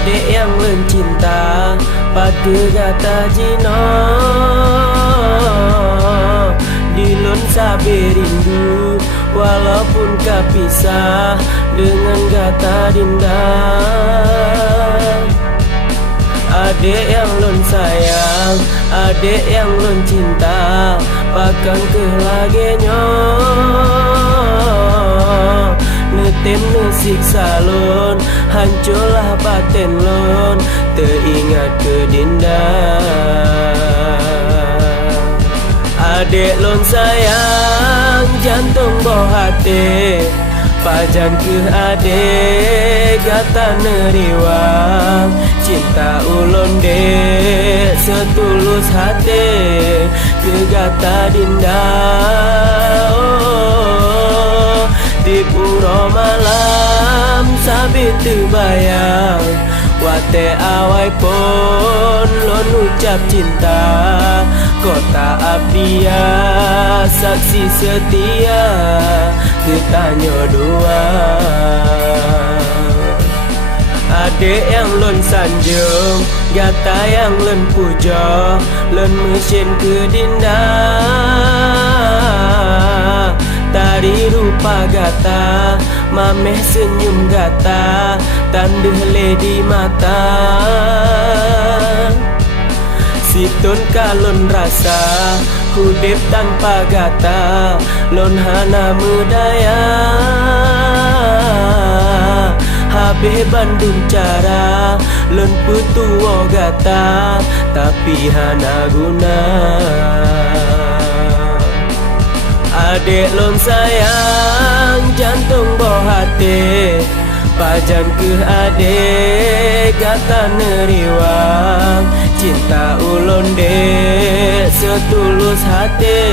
Adik yang mencinta pada kata jino, dilun sabar rindu walaupun kepisah dengan kata dinda. Adik yang lun sayang, adik yang lun cinta, bahkan kelagenyo netem nesiksa lun, hancurlah batin lun, teringat ke dinda. Adik lun sayang, jantung boh hati, pajan ke adik gata neriwang, cinta ulun dek setulus hati ke gata dinda. Oh, di puro malam sabit terbayang, wate awai pun lon ucap cinta, kota abdia saksi setia ketanyo dua. Adik yang lon sanjung, gata yang lon puja, lon mesin ke dinda. Tari rupa gata, mameh senyum gata, tanda ledi mata. Situn kalon rasa, hudip tanpa gata, lon hana mudaya. Habis Bandung cara, lon putuo gata, tapi hana guna. Adik lon sayang, jantung boh hati, pajan ke adik gata neriwang, cinta ulun dek setulus hati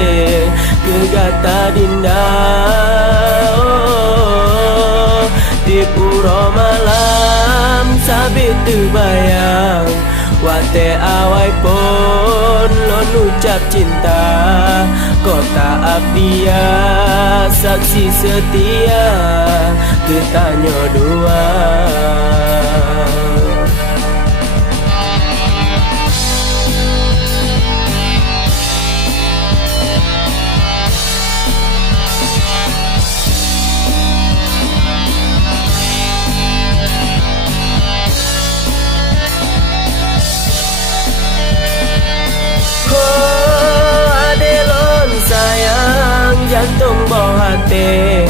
ke gata dinda. Oh, di puro malam sabit terbayang, wate awai pun lon ucap cinta, kota abdia saksi setia ketanyo dua. Jantung boh hati,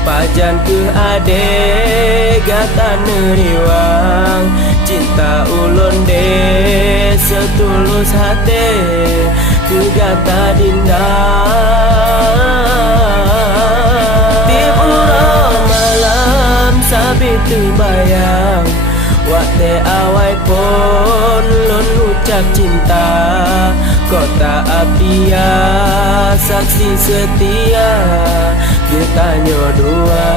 pajan ke adik gata neriwang, cinta ulun dek setulus hati ke gata dinda. Di puro malam sabit terbayang, wate awai pun lon ucap cinta, kota abdia saksi setia ketanyo dua.